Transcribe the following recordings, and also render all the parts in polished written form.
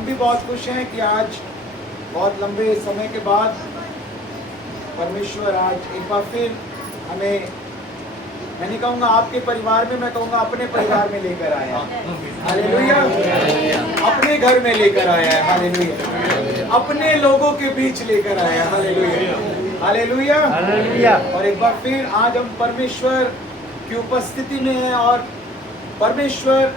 हम भी बहुत खुश हैं कि आज बहुत लंबे समय के बाद परमेश्वर आज एक बार फिर हमें, मैं नहीं कहूँगा आपके परिवार में, मैं कहूँगा अपने परिवार में लेकर आया है। हालेलुया। अपने घर में लेकर आया है। हालेलुया। अपने लोगों के बीच लेकर आया है। हालेलुया। हालेलुया। हालेलुया। और एक बार फिर आज हम परमेश्वर की उपस्थिति में हैं और परमेश्वर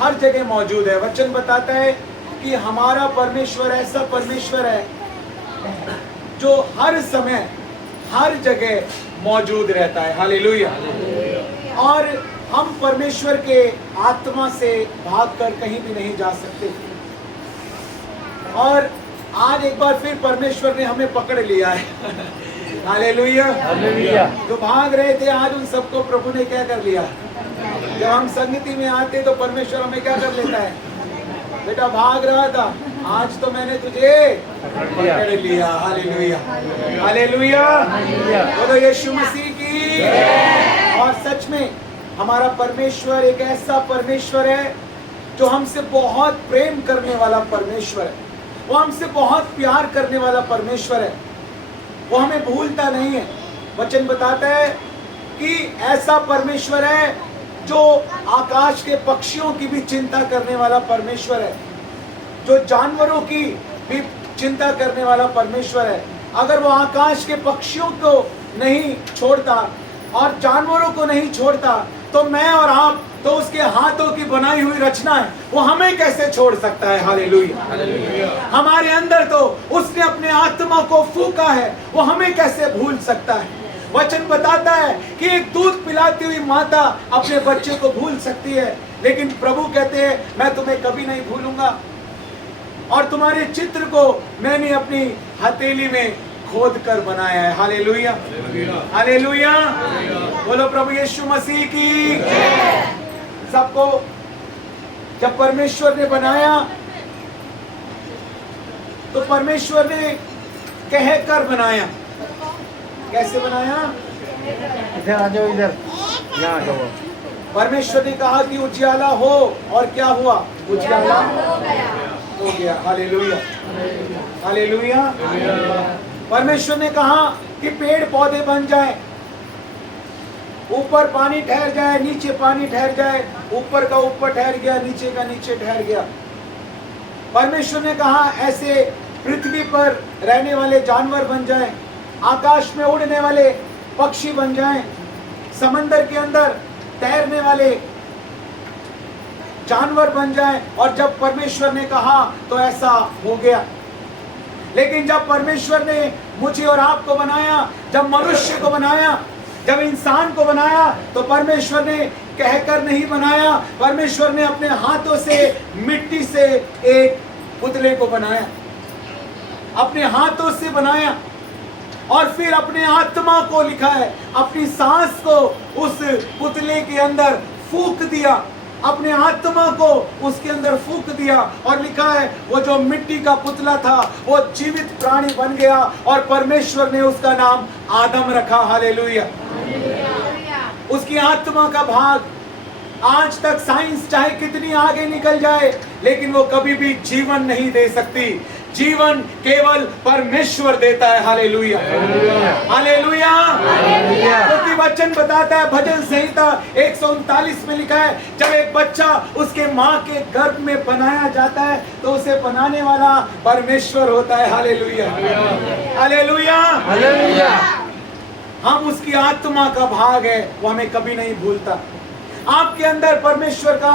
हर जगह मौजूद है। वचन बताता है कि हमारा परमेश्वर ऐसा परमेश्वर है जो हर समय हर जगह मौजूद रहता है। हालेलुया। और हम परमेश्वर के आत्मा से भागकर कहीं भी नहीं जा सकते। और आज एक बार फिर परमेश्वर ने हमें पकड़ लिया है। हालेलुया। हालेलुया। जो भाग रहे थे आज उन सबको प्रभु ने क्या कर लिया। जब हम संगति में आते तो परमेश्वर हमें क्या कर लेता है, बेटा भाग रहा था, आज तो मैंने तुझे पकड़ लिया। हालेलुया। हालेलुया। बोलो यीशु मसीह की। और सच में हमारा परमेश्वर एक ऐसा परमेश्वर है जो हमसे बहुत प्रेम करने वाला परमेश्वर है। वो हमसे बहुत प्यार करने वाला परमेश्वर है। वो हमें भूलता नहीं है। वचन बताता है कि ऐसा परमेश्वर है जो आकाश के पक्षियों की भी चिंता करने वाला परमेश्वर है, जो जानवरों की भी चिंता करने वाला परमेश्वर है। अगर वो आकाश के पक्षियों को नहीं छोड़ता और जानवरों को नहीं छोड़ता तो मैं और आप तो उसके हाथों की बनाई हुई रचना है, वो हमें कैसे छोड़ सकता है। हालेलुया। हमारे अंदर तो उसने अपने आत्मा को फूंका है, वो हमें कैसे भूल सकता है। वचन बताता है कि एक दूध पिलाती हुई माता अपने बच्चे को भूल सकती है, लेकिन प्रभु कहते हैं मैं तुम्हें कभी नहीं भूलूंगा और तुम्हारे चित्र को मैंने अपनी हथेली में खोद कर बनाया है। हालेलुया। हालेलुया। बोलो प्रभु यीशु मसीह की। सबको जब परमेश्वर ने बनाया तो परमेश्वर ने कह कर बनाया। कैसे बनाया? इधर आ जाओ, इधर यहाँ जाओ। परमेश्वर ने कहा कि उजियाला हो और क्या हुआ? उजियाला हो गया। हालेलुया। हालेलुया। परमेश्वर ने कहा कि पेड़ पौधे बन जाए, ऊपर पानी ठहर जाए, नीचे पानी ठहर जाए, ऊपर का ऊपर ठहर गया, नीचे का नीचे ठहर गया। परमेश्वर ने कहा ऐसे पृथ्वी पर रहने वाले जानवर बन जाएं, आकाश में उड़ने वाले पक्षी बन जाएं, समंदर के अंदर तैरने वाले जानवर बन जाएं। और जब परमेश्वर ने कहा तो ऐसा हो गया। लेकिन जब परमेश्वर ने मुझे और आपको बनाया, जब मनुष्य को बनाया, जब इंसान को बनाया, तो परमेश्वर ने कहकर नहीं बनाया, परमेश्वर ने अपने हाथों से मिट्टी से एक पुतले को बनाया, अपने हाथों से बनाया और फिर अपने आत्मा को लिखा है, अपनी सांस को उस पुतले के अंदर फूंक दिया, अपने आत्मा को उसके अंदर फूंक दिया और लिखा है वो जो मिट्टी का पुतला था वो जीवित प्राणी बन गया और परमेश्वर ने उसका नाम आदम रखा। हालेलुया। उसकी आत्मा का भाग आज तक साइंस चाहे कितनी आगे निकल जाए लेकिन वो कभी भी जीवन नहीं दे सकती। जीवन केवल परमेश्वर देता है। हालेलुया। हालेलुया। क्योंकि वचन बताता है, भजन संहिता 139 में लिखा है, जब एक बच्चा उसके माँ के गर्भ में बनाया जाता है तो उसे बनाने वाला परमेश्वर होता है। हालेलुया। हालेलुया। हालेलुया। हम उसकी आत्मा का भाग है, वो हमें कभी नहीं भूलता। आपके अंदर परमेश्वर का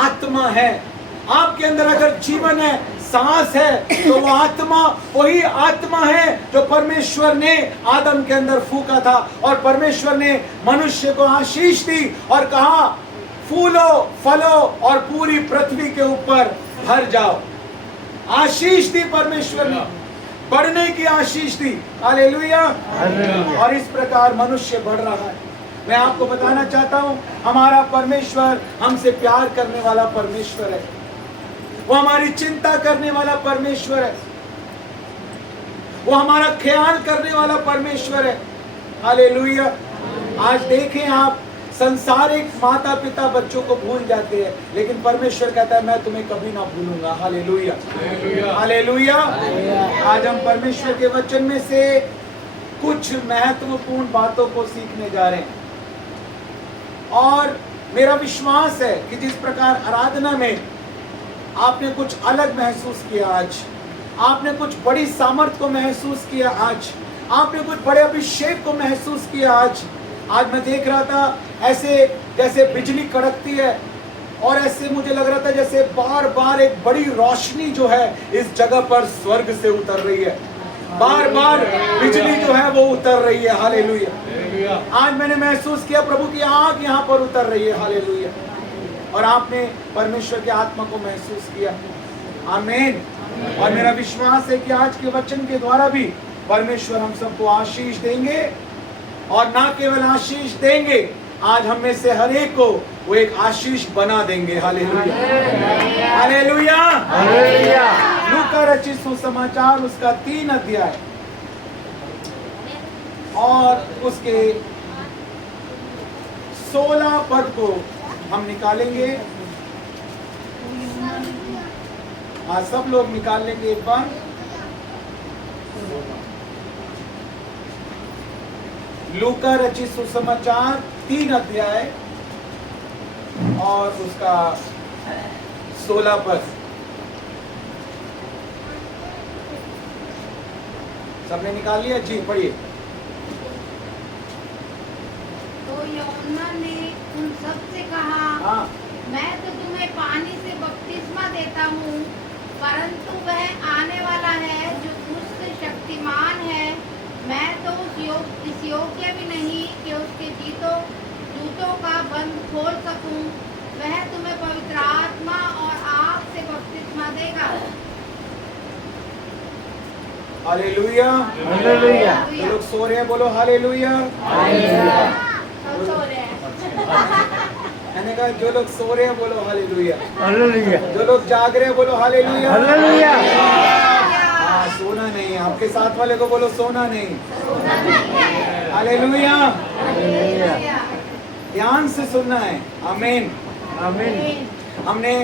आत्मा है, आपके अंदर अगर जीवन है, सांस है, तो वो आत्मा वही आत्मा है जो परमेश्वर ने आदम के अंदर फूंका था। और परमेश्वर ने मनुष्य को आशीष दी और कहा फूलो फलो और पूरी पृथ्वी के ऊपर भर जाओ। आशीष दी परमेश्वर ने, बढ़ने की आशीष दी। हालेलुया। और इस प्रकार मनुष्य बढ़ रहा है। मैं आपको बताना चाहता हूं, हमारा परमेश्वर हमसे प्यार करने वाला परमेश्वर है, वो हमारी चिंता करने वाला परमेश्वर है, वो हमारा ख्याल करने वाला परमेश्वर है। हालेलुया। आज देखें आप संसारिक माता पिता बच्चों को भूल जाते हैं, लेकिन परमेश्वर कहता है मैं तुम्हें कभी ना भूलूंगा। Hallelujah, hallelujah. आज हम परमेश्वर के वचन में से कुछ महत्वपूर्ण बातों को सीखने जा रहे हैं, और मेरा विश्वास है कि जिस प्रकार आराधना में आपने कुछ अलग महसूस किया, आज आपने कुछ बड़ी सामर्थ को महसूस किया, आज आपने कुछ बड़े अभिषेक को महसूस किया। आज मैं देख रहा था ऐसे जैसे बिजली कड़कती है, और ऐसे मुझे लग रहा था जैसे बार बार एक बड़ी रोशनी जो है इस जगह पर स्वर्ग से उतर रही है, बार बार बिजली जो है वो उतर रही है। हालेलुया। आज मैंने महसूस किया प्रभु की आग यहाँ पर उतर रही है। हालेलुया। और आपने परमेश्वर की आत्मा को महसूस किया। आमीन। और मेरा विश्वास है कि आज के वचन के द्वारा भी परमेश्वर हम सबको आशीष देंगे, और ना केवल आशीष देंगे, आज हम में से हर एक को वो एक आशीष बना देंगे। Hallelujah, hallelujah, hallelujah. लूका रचित सुसमाचार उसका 3 अध्याय और उसके 16 पद को हम निकालेंगे। आज सब लोग निकाल लेंगे एक बार। लूका रचित सुसमाचार 3 अध्याय और उसका 16 पद। सबने निकाल लिया? जी पढ़िए। तो यूहन्ना ने उन सब से कहा, हाँ, मैं तो तुम्हें पानी से बपतिस्मा देता हूँ, परंतु वह आने वाला है जो मुझसे शक्तिमान है, मैं तो इस योग्य भी नहीं कि उसके जूतों का बंद खोल सकूं। वह तुम्हें पवित्र आत्मा और आग से बपतिस्मा देगा। Hallelujah, hallelujah. जो लोग सो रहे हैं बोलो हालेलुया। सब सो रहे हैं। मैंने कहा जो लोग सो रहे हैं बोलो हालेलुया, हालेलुया, जो लोग जाग रहे हैं बोलो हालेलुया। हालेलुया। हाँ, सोना नहीं। आपके साथ वाले को बोलो सोना नहीं। हालेलुया। ध्यान से सुनना है। आमीन, आमीन। हमने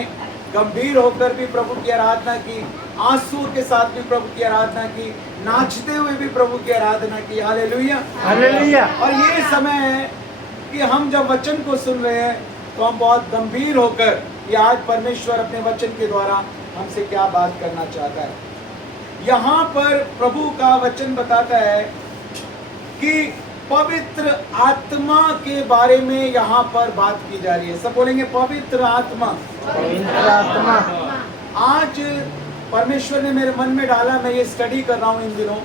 गंभीर होकर भी प्रभु की आराधना की, आंसू के साथ भी प्रभु की आराधना की, नाचते हुए भी प्रभु की आराधना की। Hallelujah, hallelujah. और ये समय है कि हम जब वचन को सुन रहे हैं तो हम बहुत गंभीर होकर कि आज परमेश्वर अपने वचन के द्वारा हमसे क्या बात करना चाहता है। यहाँ पर प्रभु का वचन बताता है कि पवित्र आत्मा के बारे में यहाँ पर बात की जा रही है। सब बोलेंगे पवित्र आत्मा। पवित्र आत्मा। आज परमेश्वर ने मेरे मन में डाला, मैं ये स्टडी कर रहा हूँ इन दिनों,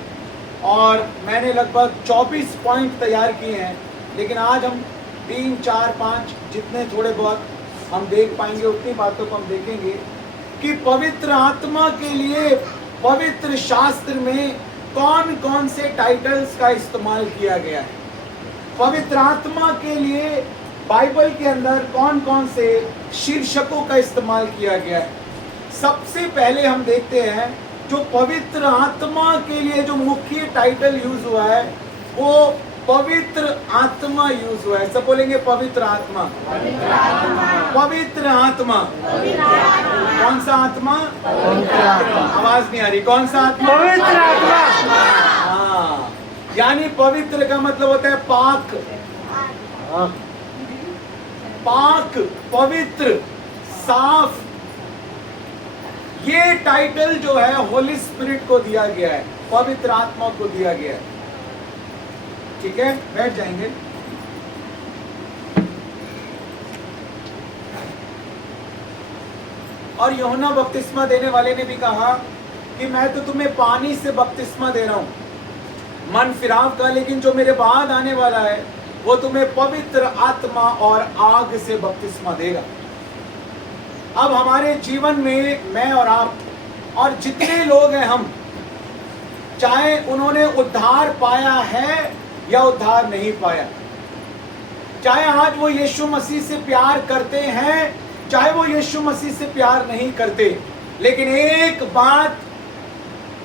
और मैंने लगभग 24 पॉइंट तैयार किए हैं, लेकिन आज हम 3, 4, 5 जितने थोड़े बहुत हम देख पाएंगे उतनी बातों को हम देखेंगे कि पवित्र आत्मा के लिए पवित्र शास्त्र में कौन कौन से टाइटल्स का इस्तेमाल किया गया है। पवित्र आत्मा के लिए बाइबल के अंदर कौन कौन से शीर्षकों का इस्तेमाल किया गया है। सबसे पहले हम देखते हैं जो पवित्र आत्मा के लिए जो मुख्य टाइटल यूज हुआ है वो पवित्र आत्मा यूज हुआ है। सब बोलेंगे पवित्र आत्मा। पवित्र आत्मा। कौन सा आत्मा? पवित्र आत्मा। आवाज नहीं आ रही। कौन सा आत्मा? पवित्र आत्मा। हाँ, यानी पवित्र का मतलब होता है पाक, पाक, पवित्र, साफ। ये टाइटल जो है होली स्पिरिट को दिया गया है, पवित्र आत्मा को दिया गया है। ठीक है, बैठ जाएंगे। और यूहन्ना बपतिस्मा देने वाले ने भी कहा कि मैं तो तुम्हें पानी से बपतिस्मा दे रहा हूं, मन फिराव का, लेकिन जो मेरे बाद आने वाला है वो तुम्हें पवित्र आत्मा और आग से बपतिस्मा देगा। अब हमारे जीवन में मैं और आप और जितने लोग हैं, हम चाहे उन्होंने उद्धार पाया है या उद्धार नहीं पाया, चाहे आज वो यीशु मसीह से प्यार करते हैं, चाहे वो यीशु मसीह से प्यार नहीं करते, लेकिन एक बात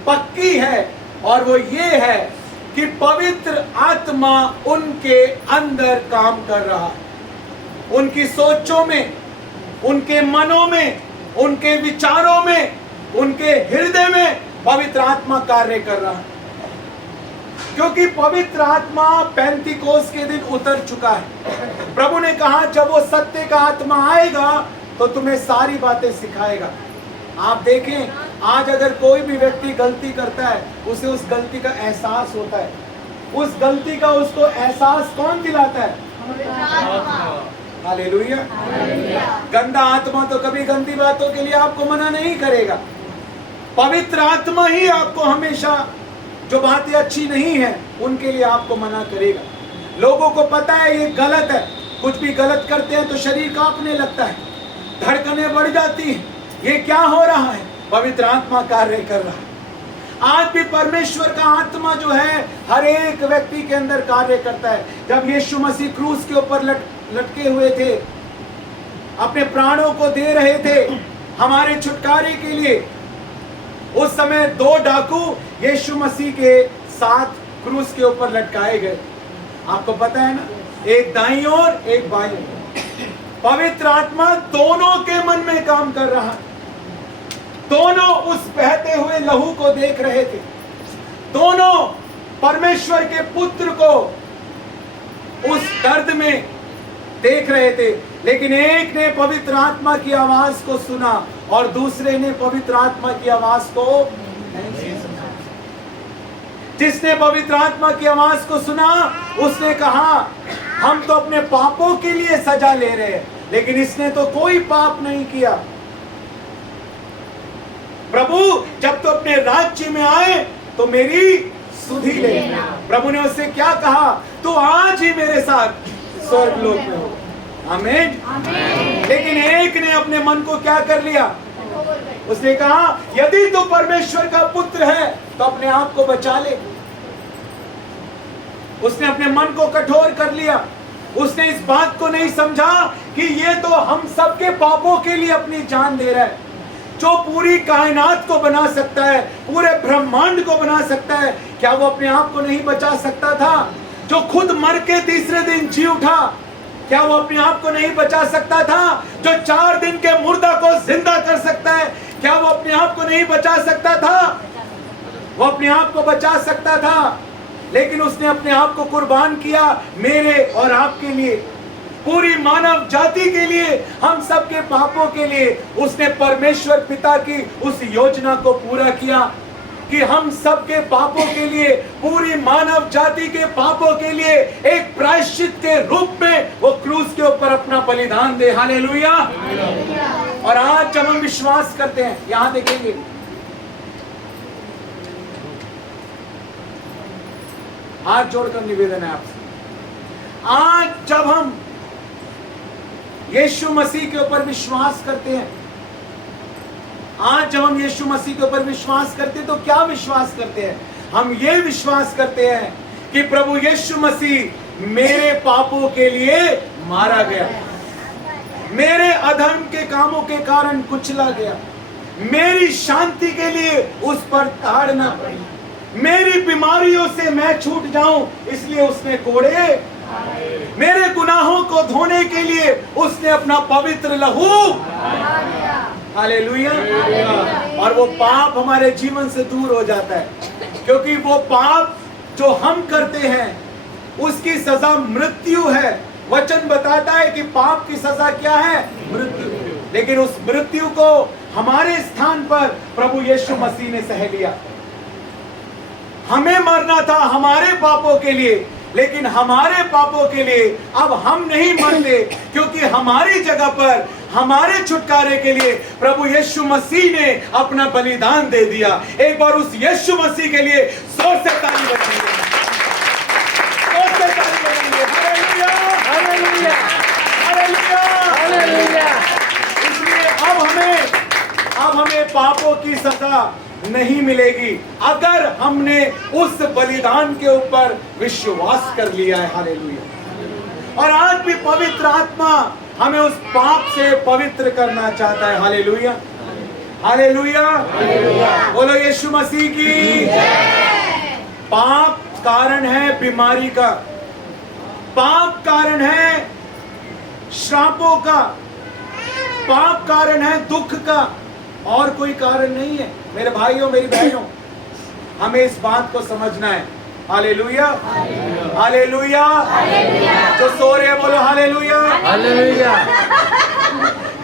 पक्की है और वो ये है कि पवित्र आत्मा उनके अंदर काम कर रहा है। उनकी सोचों में, उनके मनों में, उनके विचारों में, उनके हृदय में पवित्र आत्मा कार्य कर रहा है। क्योंकि पवित्र आत्मा पेंतिकोस के दिन उतर चुका है। प्रभु ने कहा जब वो सत्य का आत्मा आएगा तो तुम्हें सारी बातें सिखाएगा। आप देखें, आज अगर कोई भी व्यक्ति गलती करता है, उसे उस गलती का एहसास होता है। उस गलती का उसको एहसास कौन दिलाता है? हालेलुया। गंदा आत्मा तो कभी गंदी बातों के लिए आपको मना नहीं करेगा। पवित्र आत्मा ही आपको हमेशा जो बातें अच्छी नहीं है उनके लिए आपको मना करेगा। लोगों को पता है ये गलत है, कुछ भी गलत करते हैं तो शरीर कांपने लगता है, धड़कनें बढ़ जाती हैं। ये क्या हो रहा है? पवित्र आत्मा कार्य कर रहा है। आज भी परमेश्वर का आत्मा जो है हर एक व्यक्ति के अंदर कार्य करता है। जब यीशु मसीह क्रूस के ऊपर लटके हुए थे, अपने प्राणों को दे रहे थे हमारे छुटकारे के लिए, उस समय 2 डाकू यीशु मसीह के साथ क्रूस के ऊपर लटकाए गए। आपको पता है ना, एक दाईं ओर एक बाईं ओर। पवित्र आत्मा दोनों के मन में काम कर रहा है। दोनों उस बहते हुए लहू को देख रहे थे। दोनों परमेश्वर के पुत्र को उस दर्द में देख रहे थे, लेकिन एक ने पवित्र आत्मा की आवाज को सुना और दूसरे ने पवित्र आत्मा की आवाज को नहीं सुना। जिसने पवित्र आत्मा की आवाज को सुना उसने कहा हम तो अपने पापों के लिए सजा ले रहे हैं, लेकिन इसने तो कोई पाप नहीं किया। प्रभु जब तो अपने राज्य में आए तो मेरी सुधि ले। प्रभु ने उससे क्या कहा? तू आज ही मेरे साथ स्वर्गलोक में हो। आमीन। लेकिन एक ने अपने मन को क्या कर लिया? उसने कहा यदि तू परमेश्वर का पुत्र है तो अपने आप को बचा ले। उसने अपने मन को कठोर कर लिया। उसने इस बात को नहीं समझा कि ये तो हम सबके पापों के लिए अपनी जान दे रहा है। जो पूरी कायनात को बना सकता है, पूरे ब्रह्मांड को बना सकता है, क्या वो अपने आप को नहीं बचा सकता था? जो खुद मर के तीसरे दिन जी उठा, क्या वो अपने आप को नहीं बचा सकता था? जो 4 दिन के मुर्दा को जिंदा कर सकता है, क्या वो अपने आप को नहीं बचा सकता था? वो अपने आप को बचा सकता था, लेकिन उसने अपने आप को कुर्बान किया मेरे और आपके लिए, पूरी मानव जाति के लिए, हम सबके पापों के लिए। उसने परमेश्वर पिता की उस योजना को पूरा किया कि हम सबके पापों के लिए, पूरी मानव जाति के पापों के लिए एक प्रायश्चित के रूप में वो क्रूस के ऊपर अपना बलिदान दे। हालेलुया। और आज जब हम विश्वास करते हैं, यहां देखेंगे हाथ जोड़कर निवेदन है आपसे, आज जब हम यीशु मसीह के ऊपर विश्वास करते हैं, आज जब हम यीशु मसीह के ऊपर विश्वास करते हैं तो क्या विश्वास करते हैं? हम ये विश्वास करते हैं कि प्रभु यीशु मसीह मेरे पापों के लिए मारा गया, मेरे अधर्म के कामों के कारण कुचला गया, मेरी शांति के लिए उस पर ताड़ना पड़ी, मेरी बीमारियों से मैं छूट जाऊं इसलिए उसने कोड़े, मेरे गुनाहों को धोने के लिए उसने अपना पवित्र लहू। हालेलुया। और वो पाप हमारे जीवन से दूर हो जाता है, क्योंकि वो पाप जो हम करते हैं उसकी सजा मृत्यु है। वचन बताता है कि पाप की सजा क्या है? मृत्यु। लेकिन उस मृत्यु को हमारे स्थान पर प्रभु यीशु मसीह ने सह लिया। हमें मरना था हमारे पापों के लिए, लेकिन हमारे पापों के लिए अब हम नहीं मरते, क्योंकि हमारी जगह पर हमारे छुटकारे के लिए प्रभु यीशु मसीह ने अपना बलिदान दे दिया। एक बार उस यीशु मसीह के लिए जोर से ताली बजाइए, जोर से ताली बजाइए। Hallelujah, hallelujah, hallelujah, hallelujah. इसलिए अब हमें पापों की सजा नहीं मिलेगी अगर हमने उस बलिदान के ऊपर विश्वास कर लिया है। हालेलुया। और आज भी पवित्र आत्मा हमें उस पाप से पवित्र करना चाहता है। हालेलुया, हालेलुया, बोलो यीशु मसीह की। पाप कारण है बीमारी का, पाप कारण है श्रापों का, पाप कारण है, दुख का, और कोई कारण नहीं है। मेरे भाइयों मेरी बहनों, हमें इस बात को समझना है। Hallelujah, hallelujah. जो सो रहे बोलो हालेलुया, हालेलुया,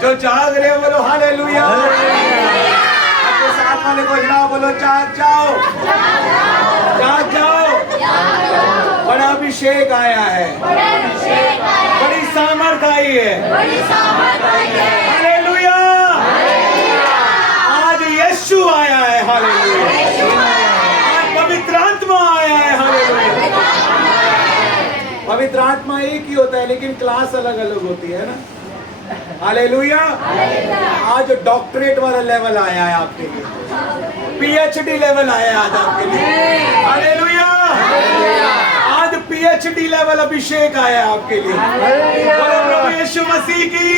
जो जाग रहे बोलो हालेलुया। आपके साथ वाले को जनाओ, बोलो जाग जाओ, जाग जाओ। बड़ा अभिषेक आया है, बड़ी सामर्थ आई है। हालेलुया, आज यीशु आया है। हालेलुया, आज पवित्र आत्मा आया है। हालेलुया। पवित्र आत्मा एक ही होता है, लेकिन क्लास अलग अलग होती है ना। हालेलुया। आज डॉक्टरेट वाला लेवल आया है आपके लिए, पीएचडी लेवल आया है आज आपके लिए। हालेलुया। आज पीएचडी लेवल अभिषेक आया है आपके लिए। बोलो प्रभु यीशु मसीह की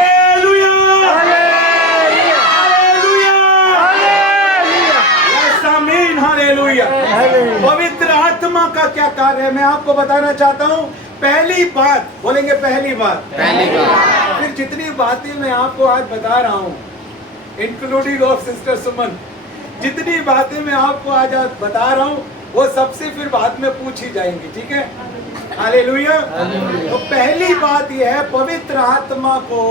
हालेलुया, हालेलुया, यस आमीन, हालेलुया। पवित्र आत्मा का क्या कार्य है मैं आपको बताना चाहता हूँ। पहली बात बोलेंगे, पहली बात, फिर जितनी बातें मैं आपको आज बता रहा हूँ, इंक्लूडिंग ऑफ सिस्टर सुमन, जितनी बातें मैं आपको आज बता रहा हूँ वो सबसे फिर बाद में पूछी जाएंगी, ठीक है। हालेलुया। तो पहली बात यह है, पवित्र आत्मा को,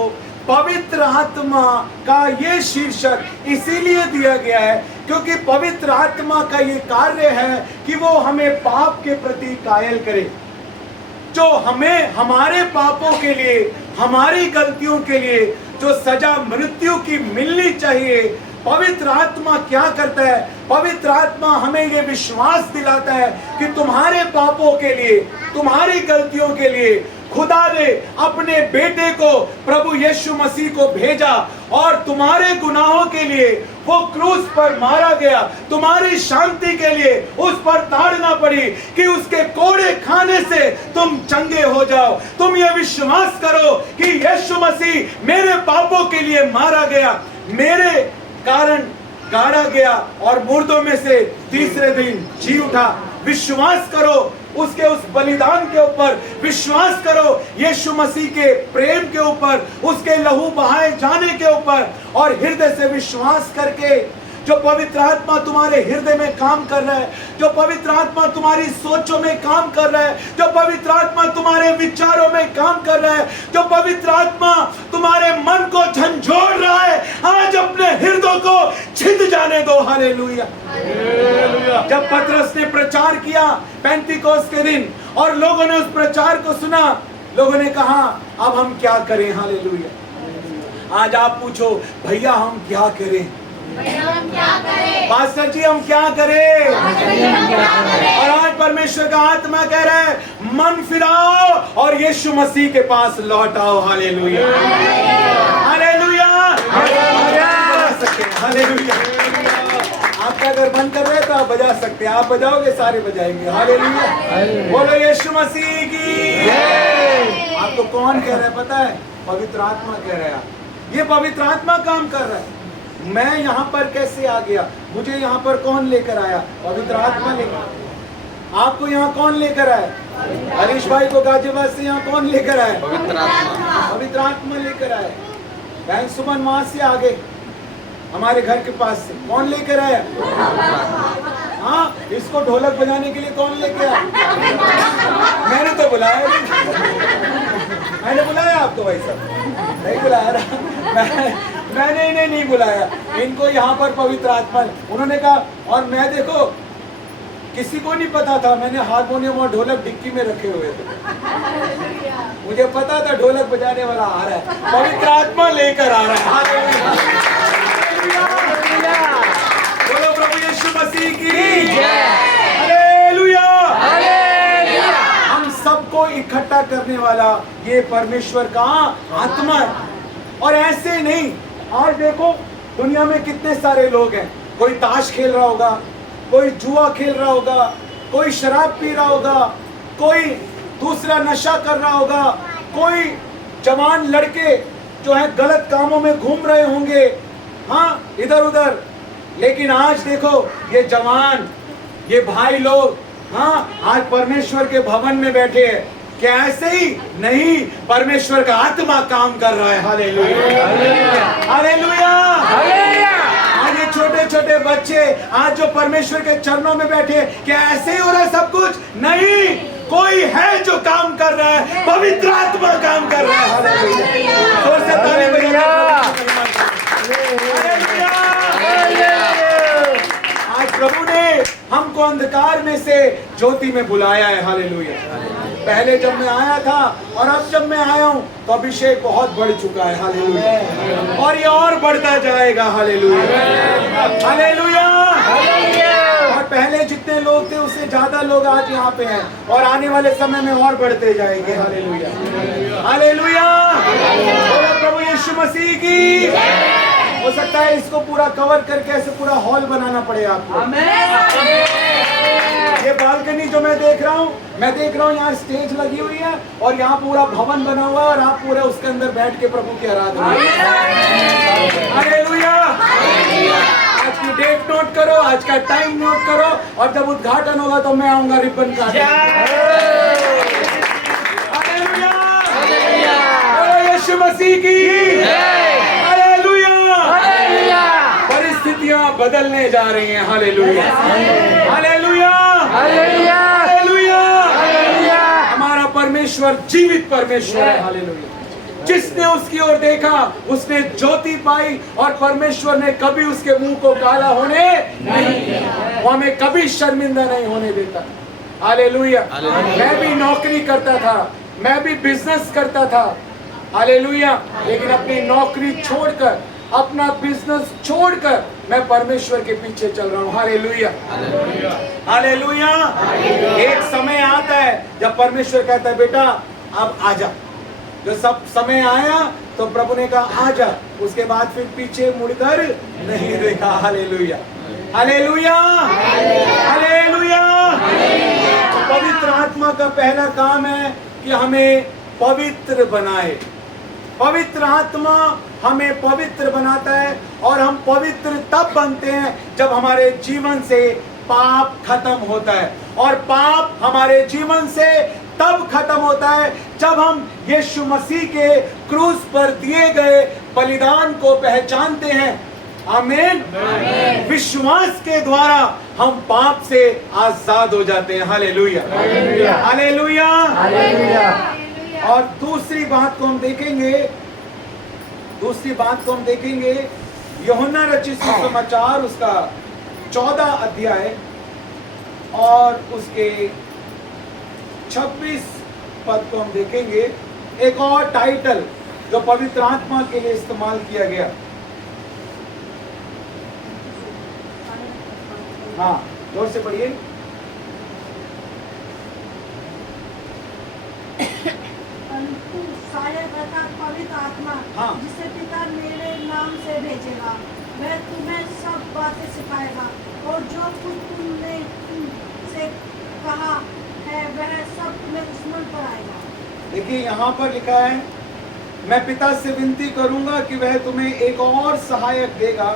पवित्र आत्मा का ये शीर्षक इसीलिए दिया गया है क्योंकि पवित्र आत्मा का ये कार्य है कि वो हमें पाप के प्रति कायल करे। जो हमें हमारे पापों के लिए, हमारी गलतियों के लिए जो सजा मृत्यु की मिलनी चाहिए, पवित्र आत्मा क्या करता है? पवित्र आत्मा हमें ये विश्वास दिलाता है कि तुम्हारे पापों के लिए, तुम्हारी गलतियों के लिए खुदा ने अपने बेटे को, प्रभु यीशु मसीह को भेजा और तुम्हारे गुनाहों के लिए वो क्रूस पर मारा गया, तुम्हारी शांति के लिए उस पर ताड़ना पड़ी कि उसके कोड़े खाने से तुम चंगे हो जाओ। तुम ये विश्वास करो कि यीशु मसीह मेरे पापों के लिए मारा गया, मेरे कारण गाड़ा गया और मुर्दों में से तीसरे दिन जी उठा। विश्वास करो उसके उस बलिदान के ऊपर, विश्वास करो यीशु मसीह के प्रेम के ऊपर, उसके लहू बहाए जाने के ऊपर, और हृदय से विश्वास करके जो पवित्र आत्मा तुम्हारे हृदय में काम कर रहा है, जो पवित्र आत्मा तुम्हारी सोचों में काम कर रहा है, जो पवित्र आत्मा तुम्हारे विचारों में काम कर रहा है, जो पवित्र आत्मा तुम्हारे मन को झंझोड़ रहा है, आज अपने हृदय को छिद जाने दो। हालेलुया। जब पतरस ने प्रचार किया पेंटिकोस्त के दिन और लोगों ने उस प्रचार को सुना, लोगों ने कहा अब हम क्या करें? हालेलुया। आज आप पूछो भैया हम क्या करें? पास्टर जी हम क्या करें? और आज परमेश्वर का आत्मा कह रहा है मन फिराओ और यीशु मसीह के पास लौट आओ। Hallelujah, hallelujah, hallelujah. आपका अगर मन कर रहा है तो आप बजा सकते हैं, आप बजाओगे सारे बजाएंगे। हालेलुया, बोलो यीशु मसीह की। आपको कौन कह रहा है पता है? पवित्र आत्मा कह रहा है। ये पवित्र आत्मा काम कर रहा है। मैं यहाँ पर कैसे आ गया? मुझे यहाँ पर कौन लेकर आया? पवित्र आत्मा लेकर। आपको यहाँ कौन लेकर आया? हरीश भाई को गाजियाबाद से यहाँ कौन लेकर आया? पवित्र आत्मा। पवित्र आत्मा लेकर आया। बहन सुमन वहां से आगे हमारे घर के पास से कौन लेकर आया? हाँ, इसको ढोलक बजाने के लिए कौन लेकर आया? मैंने तो बुलाया नहीं। मैंने बुलाया आपको भाई साहब? नहीं बुलाया। मैंने इन्हें नहीं बुलाया, इनको यहाँ पर पवित्र आत्मा, उन्होंने कहा, और मैं देखो किसी को नहीं पता था, मैंने हारमोनियम और ढोलक डिक्की में रखे हुए थे। मुझे पता था ढोलक बजाने वाला आ रहा है, पवित्र आत्मा लेकर आ रहा है। बोलो प्रभु यीशु मसीह की हालेलुया। हम सबको इकट्ठा करने वाला ये परमेश्वर का आत्मा है। और ऐसे नहीं, आज देखो दुनिया में कितने सारे लोग हैं, कोई ताश खेल रहा होगा, कोई जुआ खेल रहा होगा, कोई शराब पी रहा होगा, कोई दूसरा नशा कर रहा होगा, कोई जवान लड़के जो है गलत कामों में घूम रहे होंगे, हाँ इधर उधर। लेकिन आज देखो ये जवान, ये भाई लोग, हाँ आज परमेश्वर के भवन में बैठे हैं क्या ऐसे ही नहीं, परमेश्वर का आत्मा काम कर रहा है। Hallelujah, hallelujah. आज ये छोटे छोटे बच्चे आज जो परमेश्वर के चरणों में बैठे, क्या ऐसे ही हो रहा है सब कुछ? नहीं, कोई है जो काम कर रहा है, पवित्र आत्मा काम कर रहा है। हालेलुया, जोर से ताली बजाइए। आज प्रभु ने हमको अंधकार में से ज्योति में बुलाया है। हालेलुया। पहले जब मैं आया था और अब जब मैं आया हूँ तो अभिषेक बहुत बढ़ चुका है। हालेलुया, और ये और बढ़ता जाएगा। Hallelujah, hallelujah. और पहले जितने लोग थे उससे ज्यादा लोग आज यहाँ पे हैं और आने वाले समय में और बढ़ते जाएंगे। Hallelujah, hallelujah. बोलो प्रभु यीशु मसीह की। हो सकता है इसको पूरा कवर करके ऐसे पूरा हॉल बनाना पड़े आपको। ये बालकनी जो मैं देख रहा हूँ यहाँ स्टेज लगी हुई है और यहाँ पूरा भवन बना हुआ है और आप पूरे उसके अंदर बैठ के प्रभु की आराधना। हालेलुया। आज की डेट नोट करो, आज का टाइम नोट करो और जब उद्घाटन होगा तो मैं आऊंगा रिबन काटने। हालेलुया, यीशु मसीह की। परिस्थितियां बदलने जा रही हैं। Hallelujah, hallelujah, hallelujah, hallelujah. हमारा परमेश्वर जीवित परमेश्वर है। हालेलुया। जिसने उसकी ओर देखा उसने ज्योति पाई और परमेश्वर ने कभी उसके मुंह को काला होने नहीं दिया। वो हमें कभी शर्मिंदा नहीं होने देता। हालेलुया। मैं भी नौकरी करता था, मैं भी बिजनेस करता था। हालेलुया। लेकिन अपनी नौकरी छोड़कर, अपना बिजनेस छोड़कर मैं परमेश्वर के पीछे चल रहा हूँ। Hallelujah, hallelujah. एक समय आता है जब परमेश्वर कहता है बेटा अब आजा। जो सब समय आया तो प्रभु ने कहा आजा, उसके बाद फिर पीछे मुड़कर नहीं देखा। Hallelujah, hallelujah, hallelujah. पवित्र आत्मा का पहला काम है कि हमें पवित्र बनाए। पवित्र आत्मा हमें पवित्र बनाता है और हम पवित्र तब बनते हैं जब हमारे जीवन से पाप खत्म होता है। और पाप हमारे जीवन से तब खत्म होता है जब हम यीशु मसीह के क्रूस पर दिए गए बलिदान को पहचानते हैं। आमीन। विश्वास के द्वारा हम पाप से आजाद हो जाते हैं। Hallelujah, hallelujah, hallelujah. और दूसरी बात को हम देखेंगे यूहन्ना रचित सुसमाचार उसका 14 अध्याय और उसके 26 पद को हम देखेंगे। एक और टाइटल जो पवित्र आत्मा के लिए इस्तेमाल किया गया। हाँ, जोर से पढ़िए। पवित्र आत्मा, हाँ। जिसे पिता मेरे नाम से भेजेगा, वह तुम्हें सब बातें सिखाएगा और जो कुछ तुमने से कहा है वह सब तुम्हें स्मरण पर आएगा। देखिए यहाँ पर लिखा है मैं पिता से विनती करूंगा कि वह तुम्हें एक और सहायक देगा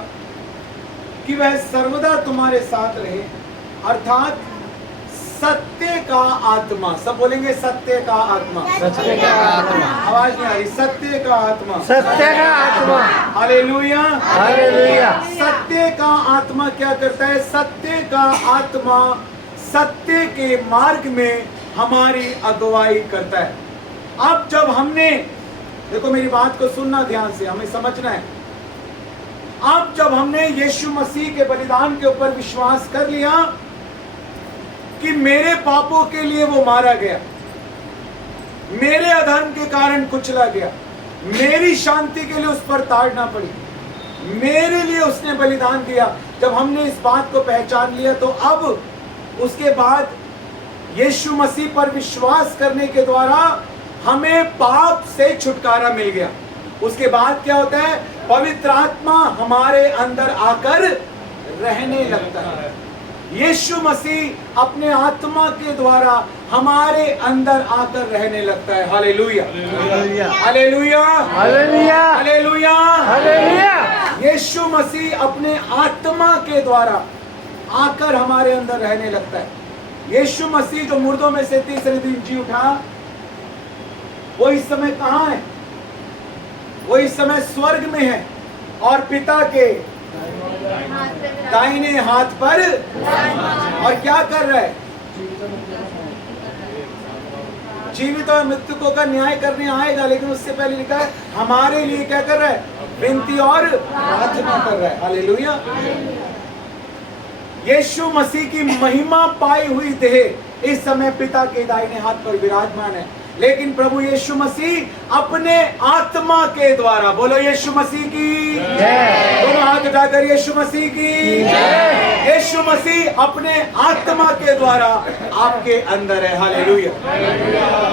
कि वह सर्वदा तुम्हारे साथ रहे, अर्थात सत्य का आत्मा। सब बोलेंगे सत्य का आत्मा। सत्य का आत्मा। आवाज नहीं आ रही। सत्य का आत्मा। सत्य का आत्मा। Hallelujah, hallelujah. सत्य का आत्मा क्या करता है? सत्य का आत्मा सत्य के मार्ग में हमारी अगुवाई करता है। अब जब हमने, देखो मेरी बात को सुनना ध्यान से, हमें समझना है। अब जब हमने यीशु मसीह के बलिदान के ऊपर विश्वास कर लिया कि मेरे पापों के लिए वो मारा गया, मेरे अधर्म के कारण कुचला गया, मेरी शांति के लिए उस पर ताड़ना पड़ी, मेरे लिए उसने बलिदान दिया। जब हमने इस बात को पहचान लिया तो अब उसके बाद यीशु मसीह पर विश्वास करने के द्वारा हमें पाप से छुटकारा मिल गया। उसके बाद क्या होता है? पवित्र आत्मा हमारे अंदर आकर रहने लगता है। यीशु मसीह अपने आत्मा के द्वारा हमारे अंदर आकर रहने लगता है। Hallelujah, hallelujah, hallelujah, hallelujah, hallelujah. यीशु मसीह अपने आत्मा के द्वारा आकर हमारे अंदर रहने लगता है। यीशु मसीह जो मुर्दों में से तीसरे दिन जी उठा, वो इस समय कहाँ है? वो इस समय स्वर्ग में है और पिता के दाहिने हाथ पर, और क्या कर रहा है? जीवित और मृतकों का न्याय करने आएगा, लेकिन उससे पहले लिखा है हमारे लिए क्या कर रहा है? विनती और प्रार्थना कर रहा है। हालेलुया। यीशु मसीह की महिमा पाई हुई देह इस समय पिता के दाहिने हाथ पर विराजमान है, लेकिन प्रभु यीशु मसीह अपने आत्मा के द्वारा, बोलो यीशु मसीह की जय, दोनों हाथ उठाकर यीशु मसीह की जय। यीशु मसीह अपने आत्मा के द्वारा आपके अंदर है। Hallelujah,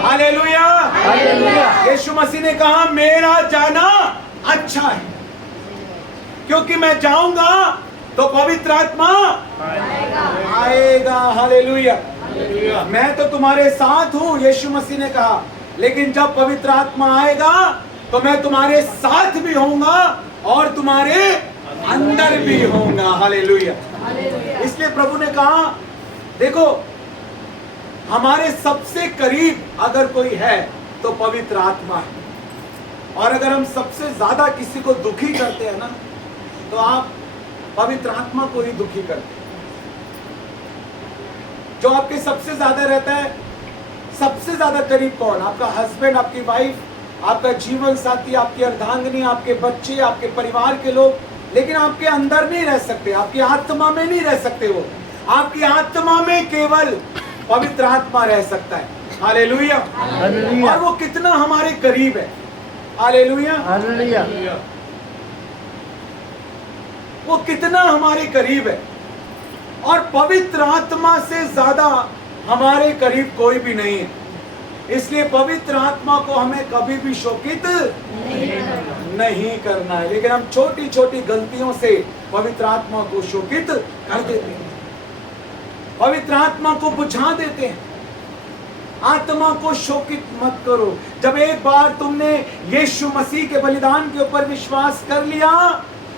hallelujah, hallelujah. यीशु मसीह ने कहा मेरा जाना अच्छा है, क्योंकि मैं जाऊंगा तो पवित्र आत्मा आएगा। हालेलुया। मैं तो तुम्हारे साथ हूं, यीशु मसीह ने कहा, लेकिन जब पवित्र आत्मा आएगा तो मैं तुम्हारे साथ भी होऊंगा और तुम्हारे अंदर भी होऊंगा। हालेलुया। इसलिए प्रभु ने कहा देखो, हमारे सबसे करीब अगर कोई है तो पवित्र आत्मा है, और अगर हम सबसे ज्यादा किसी को दुखी करते हैं ना, तो आप पवित्र आत्मा को ही दुखी करते हैं। जो आपके सबसे ज्यादा रहता है, सबसे ज्यादा करीब कौन? आपका हस्बैंड, आपकी वाइफ, आपका जीवन साथी, आपकी अर्धांगिनी, आपके बच्चे, आपके परिवार के लोग, लेकिन आपके अंदर नहीं रह सकते, आपकी आत्मा में नहीं रह सकते। वो आपकी आत्मा में केवल पवित्र आत्मा रह सकता है। हालेलुया। और वो कितना हमारे करीब है। Hallelujah, hallelujah. वो कितना हमारे करीब है, और पवित्र आत्मा से ज्यादा हमारे करीब कोई भी नहीं है। इसलिए पवित्र आत्मा को हमें कभी भी शोकित नहीं करना है, लेकिन हम छोटी छोटी गलतियों से पवित्र आत्मा को शोकित कर देते हैं, पवित्र आत्मा को बुझा देते हैं। आत्मा को शोकित मत करो। जब एक बार तुमने यीशु मसीह के बलिदान के ऊपर विश्वास कर लिया,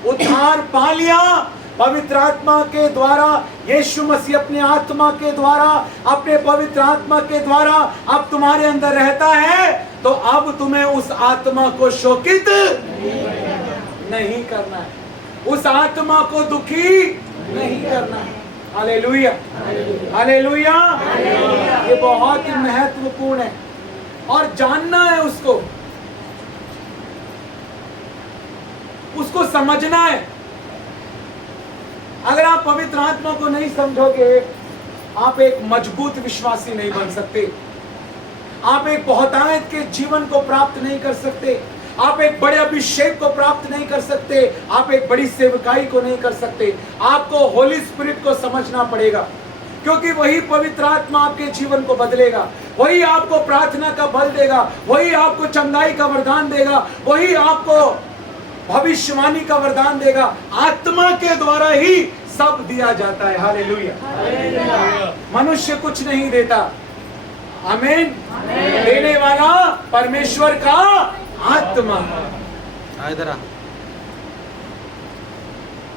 उद्धार पा लिया, पवित्र आत्मा के द्वारा, यीशु मसीह अपने आत्मा के द्वारा, अपने पवित्र आत्मा के द्वारा अब तुम्हारे अंदर रहता है, तो अब तुम्हें उस आत्मा को शोकित नहीं करना है, उस आत्मा को दुखी नहीं करना है। Hallelujah, hallelujah. ये बहुत ही महत्वपूर्ण है और जानना है उसको, उसको समझना है। अगर आप पवित्र आत्मा को नहीं समझोगे, आप एक मजबूत विश्वासी नहीं बन सकते, आप एक बहुतायत के जीवन को प्राप्त नहीं कर सकते, आप एक बड़े अभिषेक को प्राप्त नहीं कर सकते, आप एक बड़ी सेवकाई को नहीं कर सकते। आपको होली स्पिरिट को समझना पड़ेगा, क्योंकि वही पवित्र आत्मा आपके जीवन को बदलेगा, वही आपको प्रार्थना का बल देगा, वही आपको चंगाई का वरदान देगा, वही आपको भविष्यवाणी का वरदान देगा। आत्मा के द्वारा ही सब दिया जाता है। हालेलुया। मनुष्य कुछ नहीं देता, आमीन। देने वाला परमेश्वर का आत्मा। इधर आ।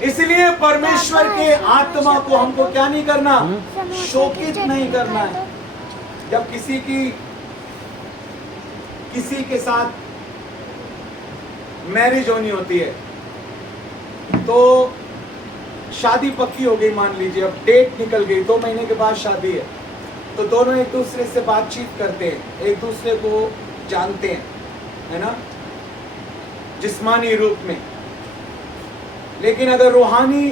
इसलिए परमेश्वर के आत्मा को हमको क्या नहीं करना? शोकित नहीं करना है। जब किसी के साथ मैरिज होनी होती है, तो शादी पक्की हो गई, मान लीजिए, अब डेट निकल गई, 2 महीने के बाद शादी है, तो दोनों एक दूसरे से बातचीत करते हैं, एक दूसरे को जानते हैं, है ना, जिस्मानी रूप में। लेकिन अगर रूहानी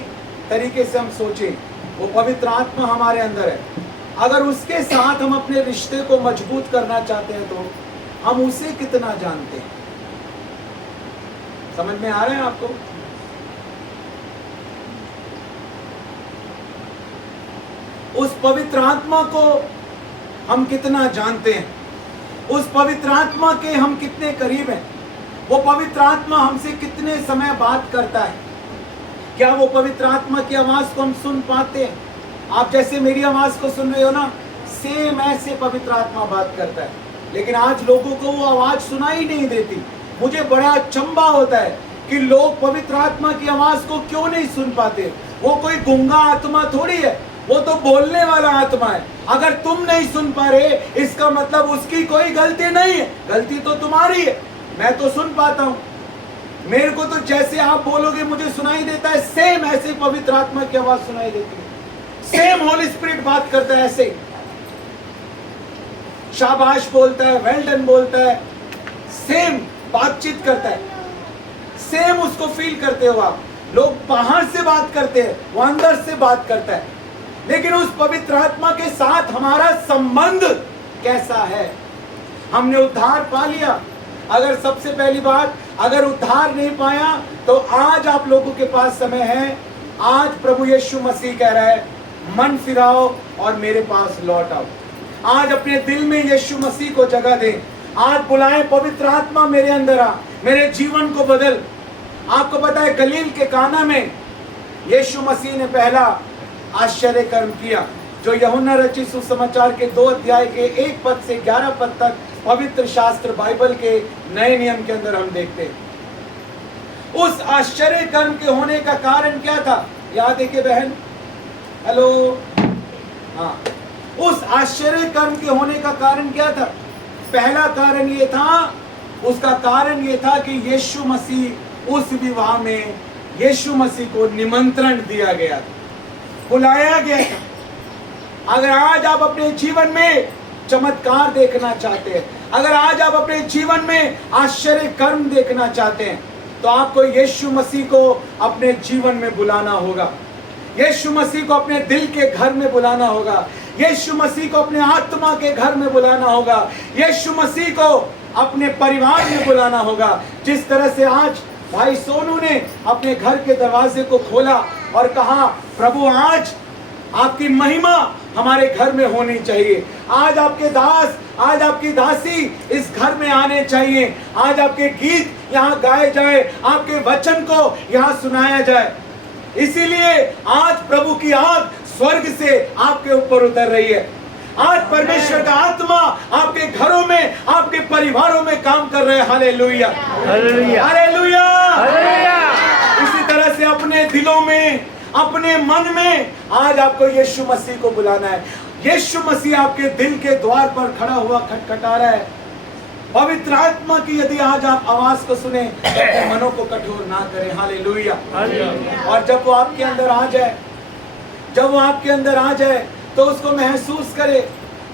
तरीके से हम सोचें, वो पवित्र आत्मा हमारे अंदर है, अगर उसके साथ हम अपने रिश्ते को मजबूत करना चाहते हैं, तो हम उसे कितना जानते हैं? समझ में आ रहा है आपको? उस पवित्र आत्मा को हम कितना जानते हैं, उस पवित्र आत्मा के हम कितने करीब हैं, वो पवित्र आत्मा हमसे कितने समय बात करता है, क्या वो पवित्र आत्मा की आवाज को हम सुन पाते हैं? आप जैसे मेरी आवाज को सुन रहे हो ना, सेम ऐसे पवित्र आत्मा बात करता है, लेकिन आज लोगों को वो आवाज सुनाई नहीं देती। मुझे बड़ा अचंभा होता है कि लोग पवित्र आत्मा की आवाज को क्यों नहीं सुन पाते। वो कोई गूंगा आत्मा थोड़ी है, वो तो बोलने वाला आत्मा है। अगर तुम नहीं सुन पा रहे, इसका मतलब उसकी कोई गलती नहीं है, गलती तो तुम्हारी है। मैं तो सुन पाता हूं, मेरे को तो जैसे आप बोलोगे मुझे सुनाई देता है, सेम ऐसे पवित्र आत्मा की आवाज सुनाई देती है, सेम होली स्पिरिट बात करता है, ऐसे शाबाश बोलता है, वेल डन बोलता है, सेम बातचीत करता है, सेम उसको फील करते हो आप। लोग बाहर से बात करते हैं, वो अंदर से बात करता है। लेकिन उस पवित्र आत्मा के साथ हमारा संबंध कैसा है? हमने उद्धार पा लिया। अगर सबसे पहली बात, अगर उद्धार नहीं पाया तो आज आप लोगों के पास समय है। आज प्रभु यीशु मसीह कह रहा है, मन फिराओ और मेरे पास लौट आओ। आज अपने दिल में यीशु मसीह को जगह दें। आज बुलाएं, पवित्र आत्मा मेरे अंदर आ, मेरे जीवन को बदल। आपको पता है गलील के काना में यीशु मसीह ने पहला आश्चर्य कर्म किया, जो यूहन्ना रचित सुसमाचार के 2 अध्याय के 1 पद से 11 पद तक पवित्र शास्त्र बाइबल के नए नियम के अंदर हम देखते हैं। उस आश्चर्य कर्म के होने का कारण क्या था? याद देखिए बहन, हेलो, हाँ, उस आश्चर्य कर्म के होने का कारण क्या था? पहला कारण ये था, उसका कारण ये था कि यीशु मसीह, उस विवाह में यीशु मसीह को निमंत्रण दिया गया था, बुलाया गया था। अगर आज आप अपने जीवन में चमत्कार देखना चाहते हैं, अगर आज आप अपने जीवन में आश्चर्य कर्म देखना चाहते हैं, तो आपको यीशु मसीह को अपने जीवन में बुलाना होगा। यीशु मसीह को अपने दिल के घर में बुलाना होगा। यीशु मसीह को अपने आत्मा के घर में बुलाना होगा। यीशु मसीह को अपने परिवार में बुलाना होगा। जिस तरह से आज भाई सोनू ने अपने घर के दरवाजे को खोला और कहा, प्रभु आज आपकी महिमा हमारे घर में होनी चाहिए। आज आपके दास, आज आपकी दासी इस घर में आने चाहिए। आज आपके गीत यहाँ गाए जाए, आपके वचन को यहाँ सुनाया जाए। इसीलिए आज प्रभु की आग स्वर्ग से आपके ऊपर उतर रही है। आज परमेश्वर का आत्मा आपके घरों में, आपके परिवारों में काम कर रहे हैं। Hallelujah, hallelujah, hallelujah, hallelujah. इसी तरह से अपने दिलों में, अपने मन में आज आपको यीशु मसीह को बुलाना है। यीशु मसीह आपके दिल के द्वार पर खड़ा हुआ खटखटा रहा है। पवित्र आत्मा की यदि आज आप आवाज को सुने तो अपने मनों को कठोर ना करें। हालेलुया। और जब वो आपके अंदर आ जाए, जब वो आपके अंदर आ जाए तो उसको महसूस करें।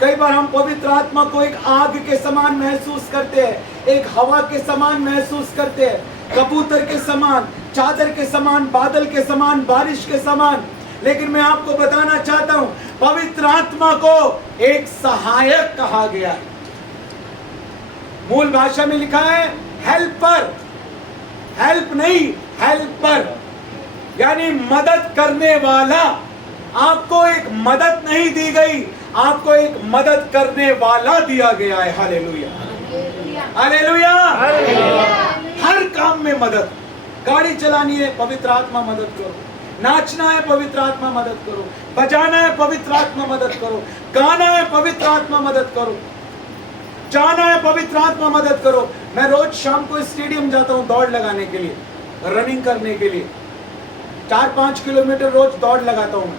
कई बार हम पवित्र आत्मा को एक आग के समान महसूस करते हैं, एक हवा के समान महसूस करते हैं, कबूतर के समान, चादर के समान, बादल के समान, बारिश के समान। लेकिन मैं आपको बताना चाहता हूं, पवित्र आत्मा को एक सहायक कहा गया है। मूल भाषा में लिखा है हेल्पर, हेल्प नहीं, हेल्पर, यानी मदद करने वाला। आपको एक मदद नहीं दी गई, आपको एक मदद करने वाला दिया गया है। Hallelujah, hallelujah. हर काम में मदद। गाड़ी चलानी है, पवित्र आत्मा मदद करो। नाचना है, पवित्र आत्मा मदद करो। बजाना है, पवित्र आत्मा मदद करो। गाना है, पवित्र आत्मा मदद करो। जाना है, पवित्र आत्मा मदद करो। मैं रोज शाम को स्टेडियम जाता हूँ दौड़ लगाने के लिए, रनिंग करने के लिए। 4-5 किलोमीटर रोज दौड़ लगाता हूँ।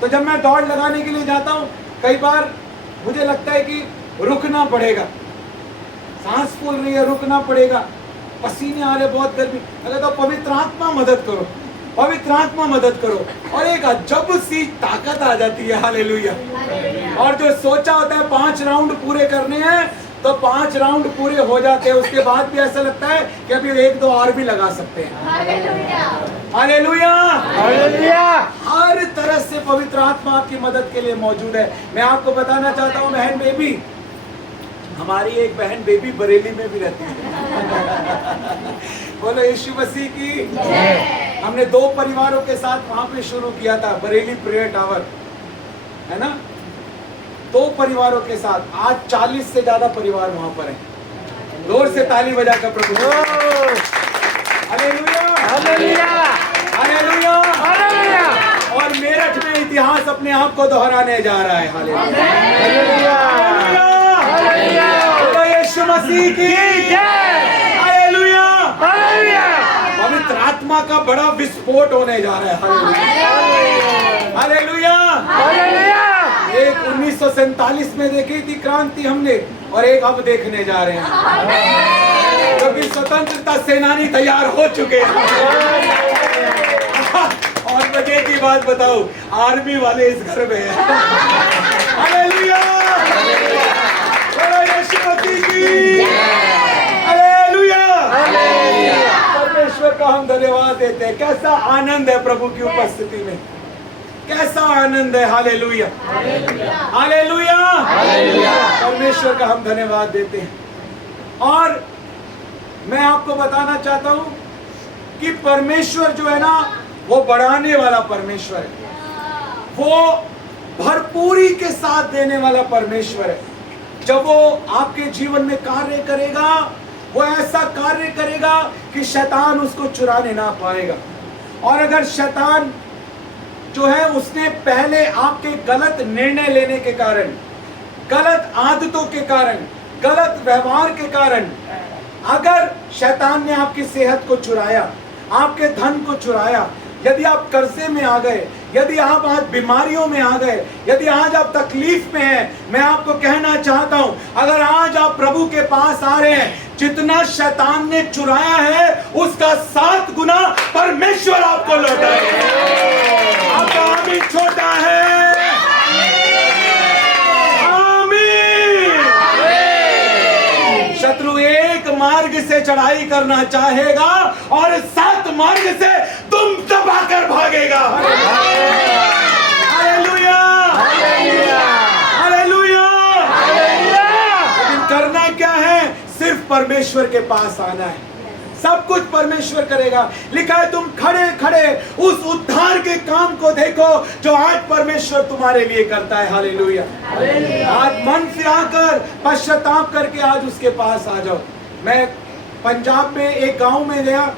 तो जब मैं दौड़ लगाने के लिए जाता हूँ, कई बार मुझे लगता है कि रुकना पड़ेगा, सांस फूल रही है, रुकना पड़ेगा, पसीने आ रहे, बहुत गर्मी। अगर तो पवित्र आत्मा मदद करो, पवित्र आत्मा मदद करो, और एक अजब सी ताकत आ जाती है। हालेलुया। और जो सोचा होता है 5 राउंड पूरे करने हैं, तो 5 राउंड पूरे हो जाते हैं। उसके बाद भी ऐसा लगता है कि अभी 1-2 और भी लगा सकते हैं। Hallelujah, hallelujah. हर तरह से पवित्र आत्मा आपकी मदद के लिए मौजूद है। मैं आपको बताना चाहता हूँ बहन बेबी, हमारी एक बहन बेबी बरेली में भी रहती है। बोलो यीशु मसीह की। हमने 2 परिवारों के साथ वहां पे शुरू किया था, बरेली प्रेयर टावर, है ना। 2 परिवारों के साथ आज 40 से ज्यादा परिवार वहां पर हैं। जोर से ताली बजाकर प्रभु। Hallelujah, hallelujah, hallelujah, hallelujah. और मेरठ में इतिहास अपने आप को दोहराने जा रहा है। Hallelujah, hallelujah. बोलो यीशु मसीह की जय। Hallelujah, hallelujah. पवित्र आत्मा का बड़ा विस्फोट होने जा रहा है। हालेलुया, एक 1947 में देखी थी क्रांति हमने, और एक अब देखने जा रहे हैं, क्योंकि स्वतंत्रता सेनानी तैयार हो चुके हैं। और मजे की बात बताओ, आर्मी वाले इस घर में हैं। हालेलुया, बोलो यीशु मसीह की। हालेलुया, परमेश्वर का हम धन्यवाद देते हैं। कैसा आनंद है प्रभु की उपस्थिति में, कैसा आनंद है। हालेलुया, हालेलुया, परमेश्वर का हम धन्यवाद देते हैं। और मैं आपको बताना चाहता हूं कि परमेश्वर जो है ना, वो बढ़ाने वाला परमेश्वर है, वो भरपूरी के साथ देने वाला परमेश्वर है। जब वो आपके जीवन में कार्य करेगा, वो ऐसा कार्य करेगा कि शैतान उसको चुराने ना पाएगा। और अगर शैतान जो है, उसने पहले आपके गलत निर्णय लेने के कारण, गलत आदतों के कारण, गलत व्यवहार के कारण, अगर शैतान ने आपकी सेहत को चुराया, आपके धन को चुराया, यदि आप कर्जे में आ गए, यदि आप आज बीमारियों में आ गए, यदि आज आप तकलीफ में हैं, मैं आपको कहना चाहता हूं, अगर आज आप प्रभु के पास आ रहे हैं, जितना शैतान ने चुराया है उसका 7 गुना परमेश्वर आपको लौटाएगा। आपका आमीन छोटा है। आमीन। शत्रु एक मार्ग से चढ़ाई करना चाहेगा और 7 मार्ग से तुम दबाकर भागेगा। Hallelujah, hallelujah. लेकिन करना क्या है? सिर्फ परमेश्वर के पास आना है, सब कुछ परमेश्वर करेगा। लिखा है, तुम खड़े खड़े उस उद्धार के काम को देखो जो आज परमेश्वर तुम्हारे लिए करता है। हालेलुया। आज मन से आकर पश्चाताप करके आज उसके पास आ जाओ। मैं पंजाब में एक गांव में गया,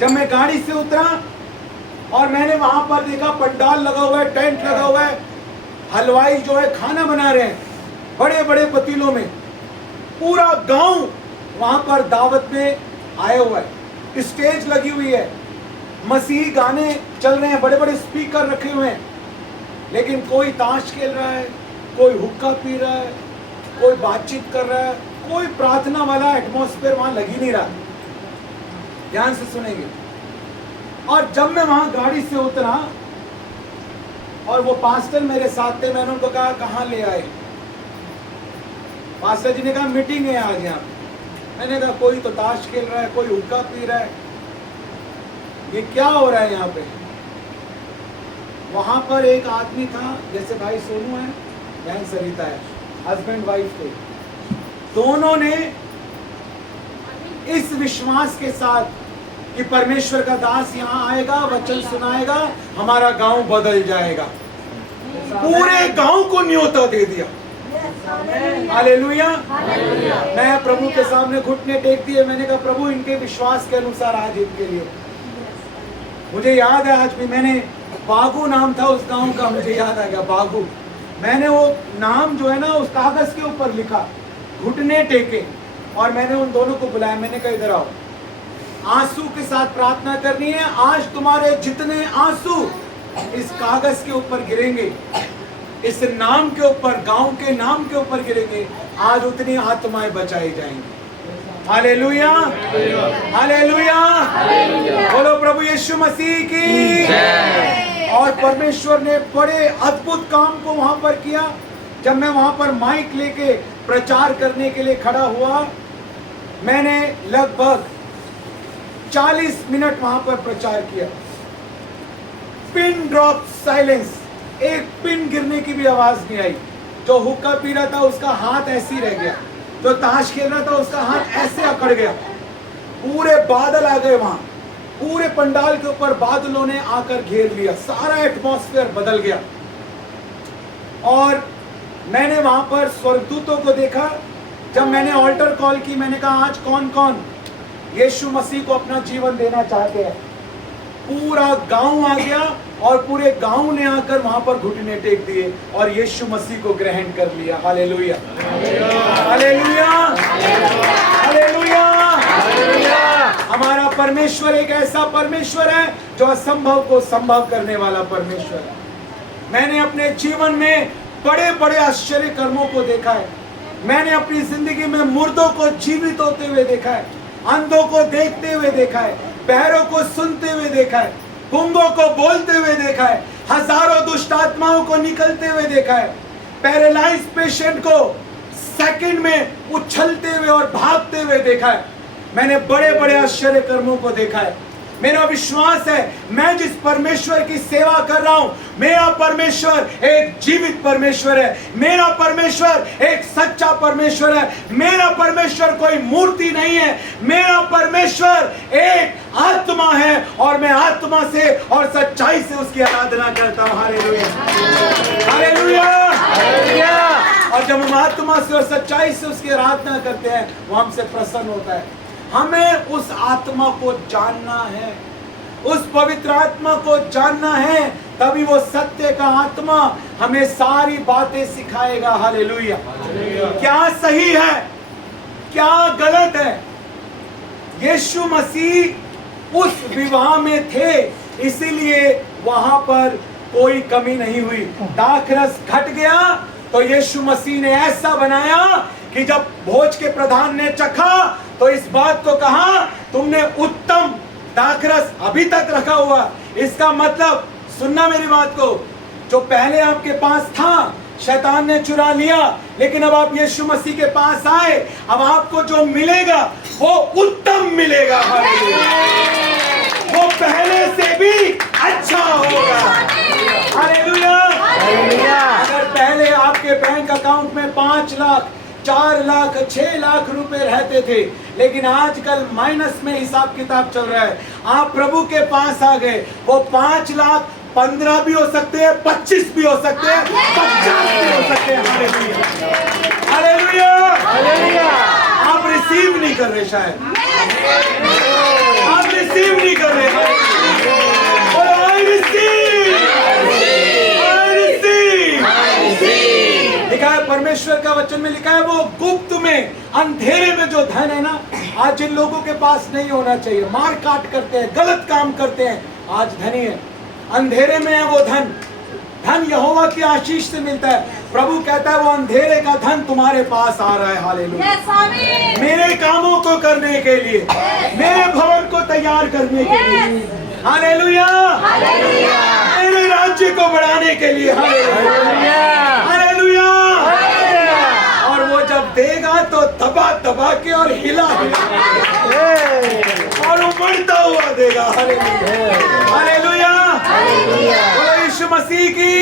जब मैं गाड़ी से उतरा और मैंने वहां पर देखा पंडाल लगा हुआ है, टेंट लगा हुआ है, हलवाई जो है खाना बना रहे हैं बड़े बड़े पतीलों में, पूरा गांव वहां पर दावत में आया हुआ है, स्टेज लगी हुई है, मसीही गाने चल रहे हैं, बड़े बड़े स्पीकर रखे हुए हैं, लेकिन कोई ताश खेल रहा है, कोई हुक्का पी रहा है, कोई बातचीत कर रहा है, कोई प्रार्थना वाला एटमॉस्फेयर वहां लग ही नहीं रहा। ध्यान से सुनेंगे। और जब मैं वहां गाड़ी से उतरा और वो पास्टर मेरे साथ थे, मैंने उनको कहा कहाँ ले आए? पास्टर जी ने कहा मीटिंग है आज यहाँ। मैंने कहा कोई तो ताश खेल रहा है, कोई हुक्का पी रहा है, ये क्या हो रहा है यहाँ पे? वहां पर एक आदमी था, जैसे भाई सोनू है, बहन सरिता है, हस्बैंड वाइफ थे, दोनों ने इस विश्वास के साथ कि परमेश्वर का दास यहाँ आएगा, वचन सुनाएगा, हमारा गांव बदल जाएगा, पूरे गांव को न्योता दे दिया। हालेलुया। मैं प्रभु के सामने घुटने टेक दिए, मैंने कहा प्रभु इनके विश्वास के अनुसार आज इनके लिए। मुझे याद है आज भी, मैंने बागू नाम था उस गांव का, मुझे याद आ गया बागू। मैंने वो नाम जो है ना उस कागज के ऊपर लिखा, घुटने टेके, और मैंने उन दोनों को बुलाया। मैंने कहा इधर आओ, आंसू के साथ प्रार्थना करनी है। आज तुम्हारे जितने आंसू इस कागज के ऊपर गिरेंगे, इस नाम के ऊपर, गांव के नाम के ऊपर गिरेंगे, आज उतनी आत्माएं बचाई जाएंगी। हालेलुया, हालेलुया, बोलो प्रभु यीशु मसीह की। और परमेश्वर ने बड़े अद्भुत काम को वहां पर किया। जब मैं वहां पर माइक लेके प्रचार करने के लिए खड़ा हुआ, मैंने लगभग 40 मिनट वहां पर प्रचार किया। पिन ड्रॉप साइलेंस, एक पिन गिरने की भी आवाज नहीं आई। जो हुक्का पी रहा था उसका हाथ ऐसे ही रह गया, जो ताश खेल रहा था उसका हाथ ऐसे अकड़ गया। पूरे बादल आ गए वहां, पूरे पंडाल के ऊपर बादलों ने आकर घेर लिया, सारा एटमॉस्फेयर बदल गया। और मैंने वहां पर स्वर्गदूतों को देखा। जब मैंने ऑल्टर कॉल की, मैंने कहा आज कौन कौन यीशु मसीह को अपना जीवन देना चाहते हैं। पूरा गांव आ गया और पूरे गांव ने आकर वहां पर घुटने टेक दिए और यीशु मसीह को ग्रहण कर लिया। Hallelujah, hallelujah, hallelujah. हमारा परमेश्वर एक ऐसा परमेश्वर है जो असंभव को संभव करने वाला परमेश्वर है। मैंने अपने जीवन में बड़े बड़े आश्चर्य कर्मों को देखा है। मैंने अपनी जिंदगी में मुर्दों को जीवित होते हुए देखा है, अंधों को देखते हुए देखा है, बहरों को सुनते हुए देखा है, गूंगों को बोलते हुए देखा है, हजारों दुष्ट आत्माओं को निकलते हुए देखा है, पैरालाइज पेशेंट को सेकंड में उछलते हुए और भागते हुए देखा है। मैंने बड़े बड़े आश्चर्य कर्मों को देखा है। मेरा विश्वास है, मैं जिस परमेश्वर की सेवा कर रहा हूं, मेरा परमेश्वर एक जीवित परमेश्वर है, मेरा परमेश्वर एक सच्चा परमेश्वर है, मेरा परमेश्वर कोई मूर्ति नहीं है, मेरा परमेश्वर एक आत्मा है और मैं आत्मा से और सच्चाई से उसकी आराधना करता हूं। Hallelujah, hallelujah, hallelujah. और जब हम आत्मा से और सच्चाई से उसकी आराधना करते हैं, वो हमसे प्रसन्न होता है। हमें उस आत्मा को जानना है, उस पवित्र आत्मा को जानना है, तभी वो सत्य का आत्मा हमें सारी बातें सिखाएगा। हालेलुया। क्या सही है, क्या गलत है। यीशु मसीह उस विवाह में थे, इसीलिए वहां पर कोई कमी नहीं हुई। दाखरस घट गया तो यीशु मसीह ने ऐसा बनाया कि जब भोज के प्रधान ने चखा तो इस बात को कहा, तुमने उत्तम दाखरस अभी तक रखा हुआ। इसका मतलब, सुनना मेरी बात को, जो पहले आपके पास था शैतान ने चुरा लिया, लेकिन अब आप यीशु मसीह के पास आए, अब आपको जो मिलेगा वो उत्तम मिलेगा। वो पहले से भी अच्छा होगा। हालेलुया। अगर पहले आपके बैंक अकाउंट में 5 लाख 4 लाख 6 लाख रुपए रहते थे, लेकिन आजकल माइनस में हिसाब किताब चल रहा है, आप प्रभु के पास आ गए, वो 5 लाख 15 भी हो सकते हैं, 25 भी हो सकते हैं, 50 भी हो सकते हैं। Hallelujah, hallelujah, hallelujah. आप रिसीव नहीं कर रहे, शायद आप रिसीव नहीं कर रहे। और आई रिसीव, आई रिसीव। लिखा है, परमेश्वर का वचन में लिखा है, वो गुप्त में अंधेरे में जो धन है ना, आज जिन लोगों के पास नहीं होना चाहिए, मार काट करते हैं, गलत काम करते हैं, आज धनी है, अंधेरे में है वो धन। धन यहोवा की आशीष से मिलता है। प्रभु कहता है, वो अंधेरे का धन तुम्हारे पास आ रहा है। हालेलुया। मेरे कामों को करने के लिए, मेरे भवन को तैयार करने के लिए, हालेलुया, मेरे राज्य को बढ़ाने के लिए। Hallelujah, hallelujah. और वो जब देगा तो दबा दबा के और हिला और उमड़ता हुआ देगा। Hallelujah, hallelujah. यीशु मसीह की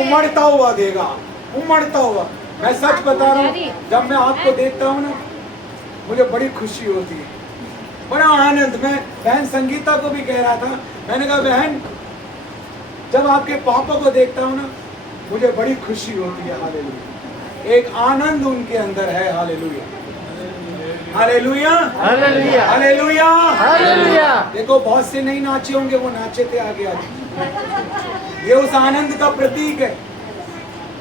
उमड़ता हुआ देगा, उमड़ता हुआ। मैं सच बता रहा हूँ, जब मैं आपको देखता हूँ ना, मुझे बड़ी खुशी होती है, बड़ा आनंद। मैं बहन संगीता को भी कह रहा था, मैंने कहा बहन, जब आपके पापा को देखता हूँ ना, मुझे बड़ी खुशी होती है। हालेलुया, एक आनंद उनके अंदर है। Hallelujah, hallelujah, hallelujah, hallelujah, hallelujah. देखो, बहुत से नहीं नाचे होंगे, वो नाचे थे आगे आगे। ये उस आनंद का प्रतीक है,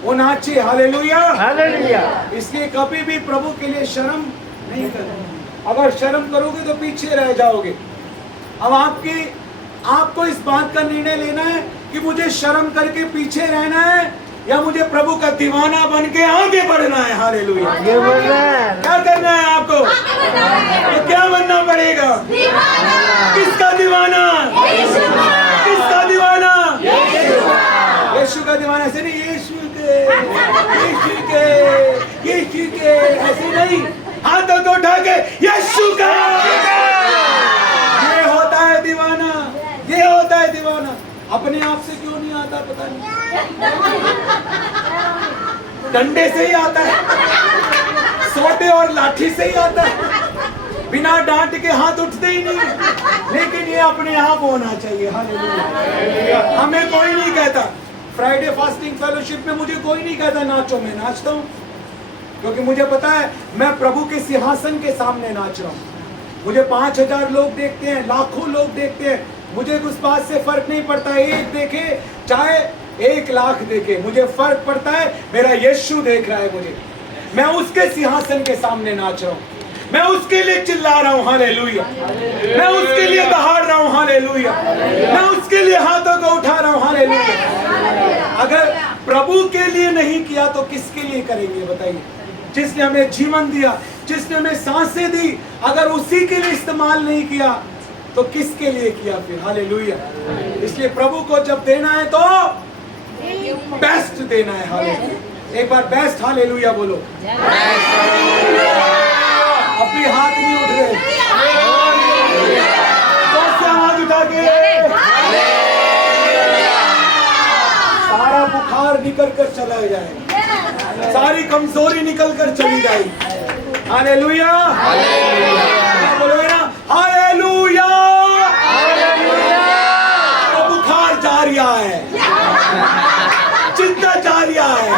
वो नाचे। Hallelujah, hallelujah. इसलिए कभी भी प्रभु के लिए शर्म नहीं करना। अगर शर्म करोगे तो पीछे रह जाओगे। अब आपको इस बात का निर्णय लेना है कि मुझे शर्म करके पीछे रहना है या मुझे प्रभु का दीवाना बन के आगे बढ़ना है। हालेलुया, आगे बढ़ना है। क्या करना है आपको? तो क्या बनना पड़ेगा? किसका दीवाना? किसका दीवाना? यीशु का दीवाना। ऐसे नहीं, यीशु के, यीशु के, यीशु के, ऐसे नहीं। हाथों को उठा के यीशु का। ये होता है दीवाना, ये होता है दीवाना। अपने आप से क्यों नहीं आता पता नहीं, डंडे से ही आता है, सोटे और लाठी से ही आता है, बिना डांट के हाथ उठते ही नहीं। लेकिन ये अपने आप होना चाहिए। हालेलुया। हमें कोई नहीं कहता, फ्राइडे फास्टिंग फेलोशिप में मुझे कोई नहीं कहता नाचो, मैं नाचता हूँ, क्योंकि मुझे पता है मैं प्रभु के सिंहासन के सामने नाच रहा हूँ। मुझे 5000 लोग देखते हैं, लाखों लोग देखते हैं, मुझे उस बात से फर्क नहीं पड़ता। एक देखे चाहे 1 लाख देखे, मुझे फर्क पड़ता है मेरा यीशु देख रहा है मुझे। मैं उसके सिंहासन के सामने नाच रहा हूँ, मैं उसके लिए चिल्ला रहा हूँ। हालेलुया, मैं उसके लिए दहाड़ रहा हूँ। हालेलुया, मैं उसके लिए हाथों को उठा रहा हूँ। हालेलुया। प्रभु के लिए नहीं किया तो किसके लिए करेंगे बताइए? जिसने हमें जीवन दिया, जिसने हमें सांसें दी, अगर उसी के लिए इस्तेमाल नहीं किया तो किसके लिए किया फिर? हालेलुया। इसलिए प्रभु को जब देना है तो बेस्ट देना है। हालेलुया। एक बार बेस्ट हालेलुया बोलो। अभी हाथ नहीं उठ रहे, जोर से आवाज उठा के सारा बुखार निकल कर चला जाए, सारी कमजोरी निकल कर चली जाएगी। हालेलुया। बोलोगे ना हालेलुया। तो बुखार जा रहा है, चिंता जा रहा है,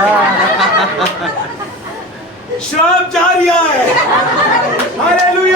श्राप जा रहा है। हालेलुया।